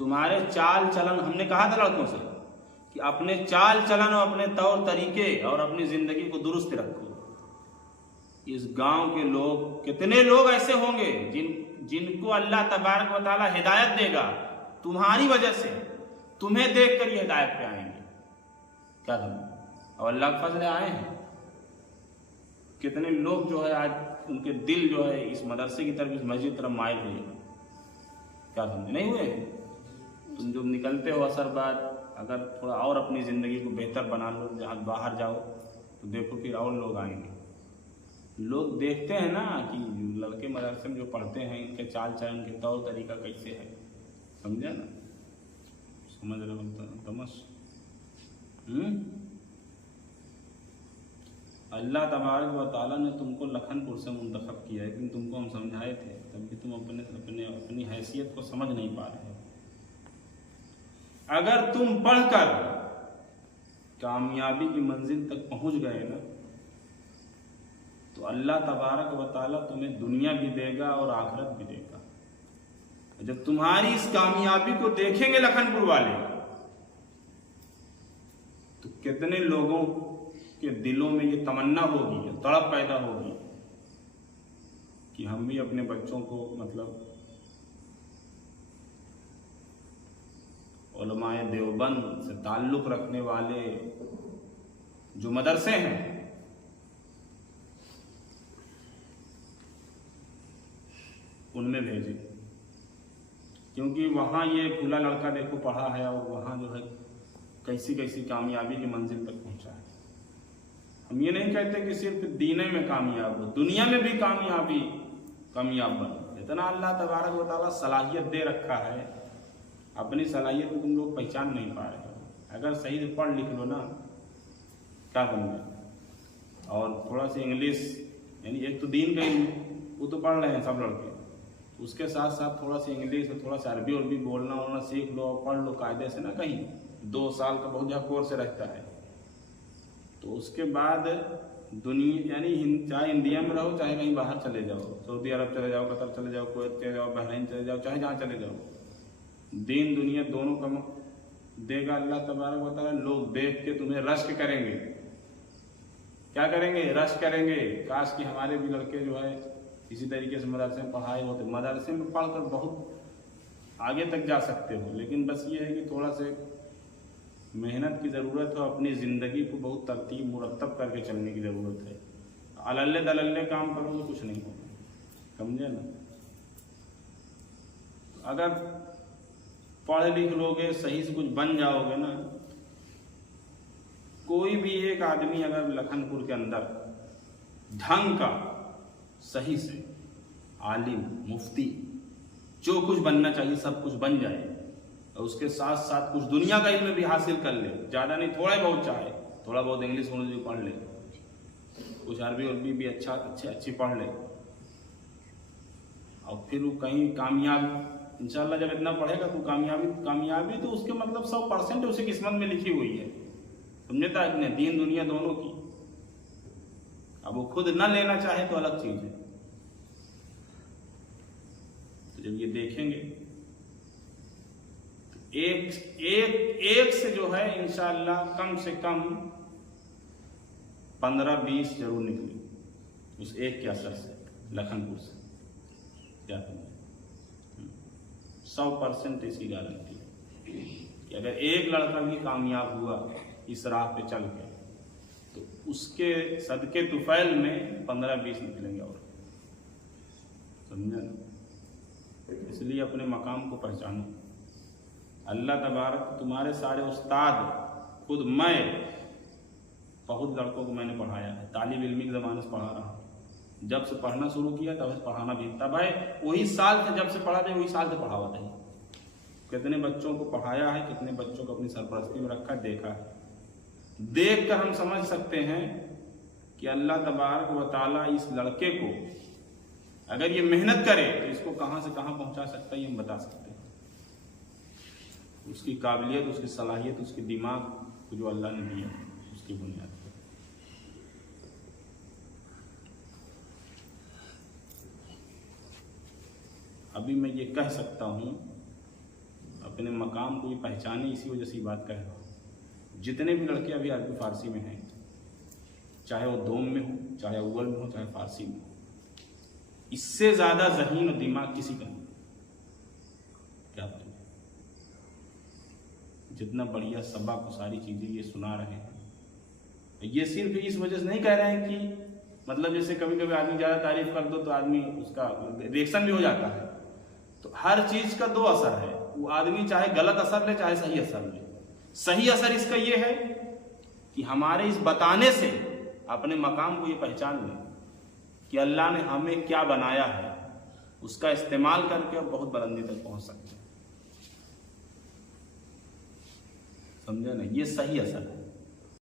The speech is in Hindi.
तुम्हारे चाल चलन, हमने कहा था लड़कों से कि अपने चाल चलन और अपने तौर तरीके और अपनी जिंदगी को दुरुस्त रखो। इस गांव के लोग, कितने लोग ऐसे होंगे जिनको अल्लाह तबारक व तआला हिदायत देगा, तुम्हारी वजह से, तुम्हें देखकर ये हिदायत पे आएंगे। क्या समझ? और अल्लाह के फजल आए हैं। कितने लोग जो है आज उनके दिल जो है इस मदरसे की तरफ, इस मस्जिद की तरफ माइल हुए। क्या समझे? नहीं हुए। तुम जो निकलते हो असर बाद, अगर थोड़ा और अपनी ज़िंदगी को बेहतर बना लो, जहाँ बाहर जाओ तो देखो फिर और लोग आएंगे। लोग देखते हैं ना कि लड़के मदरसे में जो पढ़ते हैं इनके चाल चलन, के तौर तरीका कैसे है। समझे ना? समझ रहे हो? तमस अल्लाह तबारक व तआला ने तुमको लखनपुर से मुंतखब किया है, लेकिन तुमको हम समझाए थे, तब भी तुम अपनी हैसियत को समझ नहीं पा रहे हो। अगर तुम पढ़कर कामयाबी की मंजिल तक पहुंच गए ना, तो अल्लाह तबारक व तआला तुम्हें दुनिया भी देगा और आखिरत भी देगा। जब तुम्हारी इस कामयाबी को देखेंगे लखनपुर वाले, तो कितने लोगों के दिलों में ये तमन्ना होगी, ये तड़प पैदा होगी कि हम भी अपने बच्चों को मतलब उलमाए देवबंद से ताल्लुक़ रखने वाले जो मदरसे हैं, उनमें भेजें। क्योंकि वहाँ ये खुला लड़का देखो पढ़ा है और वहाँ जो है कैसी कैसी कामयाबी की मंजिल तक पहुँचा है। हम ये नहीं कहते कि सिर्फ दीने में कामयाब हो, दुनिया में भी कामयाब बनो। इतना अल्लाह तबारक व तआला सलाहियत दे रखा है, अपनी सलाहियत को तुम लोग पहचान नहीं पा रहे हो। अगर सही से पढ़ लिख लो ना, क्या बनोगे। और थोड़ा सा इंग्लिश, यानी एक तो दीन का ही वो तो पढ़ रहे हैं सब लड़के, उसके साथ साथ थोड़ा सा इंग्लिश और थोड़ा सा अरबी और भी बोलना सीख लो और पढ़ लो कायदे से ना। कहीं 2 साल का बहुत जगह कोर्स रहता है, तो उसके बाद दुनिया, यानी चाहे इंडिया में रहो चाहे कहीं बाहर चले जाओ, सऊदी अरब चले जाओ, कतर चले जाओ, कुवैत चले जाओ, बहरीन चले जाओ, चाहे जहाँ चले जाओ, दीन दुनिया दोनों का देगा अल्लाह तबारक व तआला। लोग देख के तुम्हें रश्क करेंगे। क्या करेंगे? रश्क करेंगे। काश कि हमारे भी लड़के जो है इसी तरीके से मदरसे में पढ़ाए होते। मदरसे में पढ़कर बहुत आगे तक जा सकते हो, लेकिन बस ये है कि थोड़ा से मेहनत की ज़रूरत है। अपनी ज़िंदगी को बहुत तरतीब मुरतब करके चलने की ज़रूरत है। अलल्ले दलल्ले काम करोगे कुछ नहीं होगा। समझे ना? अगर पढ़ लिख लोगे, सही से कुछ बन जाओगे ना, कोई भी एक आदमी अगर लखनपुर के अंदर ढंग का, सही से आलिम, मुफ्ती, जो कुछ बनना चाहिए सब कुछ बन जाए, और उसके साथ साथ कुछ दुनिया का इल्म भी हासिल कर ले, ज़्यादा नहीं थोड़ा ही बहुत, चाहे थोड़ा बहुत इंग्लिश उर्दू भी पढ़ ले, कुछ अरबी उर्बी भी अच्छी पढ़ ले, और फिर वो कहीं कामयाब, इंशाल्लाह जब इतना पढ़ेगा तो कामयाबी तो उसके मतलब 100% उसकी किस्मत में लिखी हुई है। समझता है कि नहीं? दीन दुनिया दोनों की। अब वो खुद न लेना चाहे तो अलग चीज है। तो जब ये देखेंगे तो एक से जो है इंशाअल्लाह कम से कम 15-20 जरूर निकले उस एक के असर से, लखनपुर से। क्या 100% इसकी गारंटी है कि अगर एक लड़का भी कामयाब हुआ इस राह पे चल के, तो उसके सदके तुफैल में 15-20 निकलेंगे। और समझे ना? इसलिए अपने मकाम को पहचानो। अल्लाह तबारक तुम्हारे सारे उस्ताद, खुद मैं बहुत लड़कों को मैंने पढ़ाया है, तालिब इल्मी के ज़माने से पढ़ा रहा हूँ। जब से पढ़ना शुरू किया तब से पढ़ाना भी, तब है वही साल से, जब से पढ़ा थे वही साल से पढ़ावा था। कितने बच्चों को पढ़ाया है, कितने बच्चों को अपनी सरपरस्ती में रखा, देखा है। देख कर हम समझ सकते हैं कि अल्लाह तबारक व तआला इस लड़के को अगर ये मेहनत करे तो इसको कहाँ से कहाँ पहुँचा सकता है, ये हम बता सकते हैं। उसकी काबिलियत, उसकी सलाहियत, उसकी दिमाग को जो अल्लाह ने दिया, उसकी बुनियाद पर। अभी मैं ये कह सकता हूँ अपने अपने मकाम को ये पहचाने, इसी वजह से ये बात कह रहा हूँ। जितने भी लड़के अभी अरबी फारसी में हैं, चाहे वो दोम में हो, चाहे अव्वल में हो, चाहे फारसी में हो, इससे ज़्यादा ज़हीन और दिमाग किसी का नहीं। क्या बात है, जितना बढ़िया सबक को सारी चीज़ें ये सुना रहे हैं, ये सिर्फ इस वजह से नहीं कह रहे हैं कि मतलब जैसे कभी कभी आदमी ज़्यादा तारीफ कर दो तो आदमी उसका रिएक्शन भी हो जाता है। तो हर चीज़ का दो असर है, वो आदमी चाहे गलत असर ले चाहे सही असर ले। सही असर इसका ये है कि हमारे इस बताने से अपने मकाम को ये पहचान लें कि अल्लाह ने हमें क्या बनाया है, उसका इस्तेमाल करके अब बहुत बुलंदी तक पहुंच सकते हैं। समझे ना, ये सही असर है।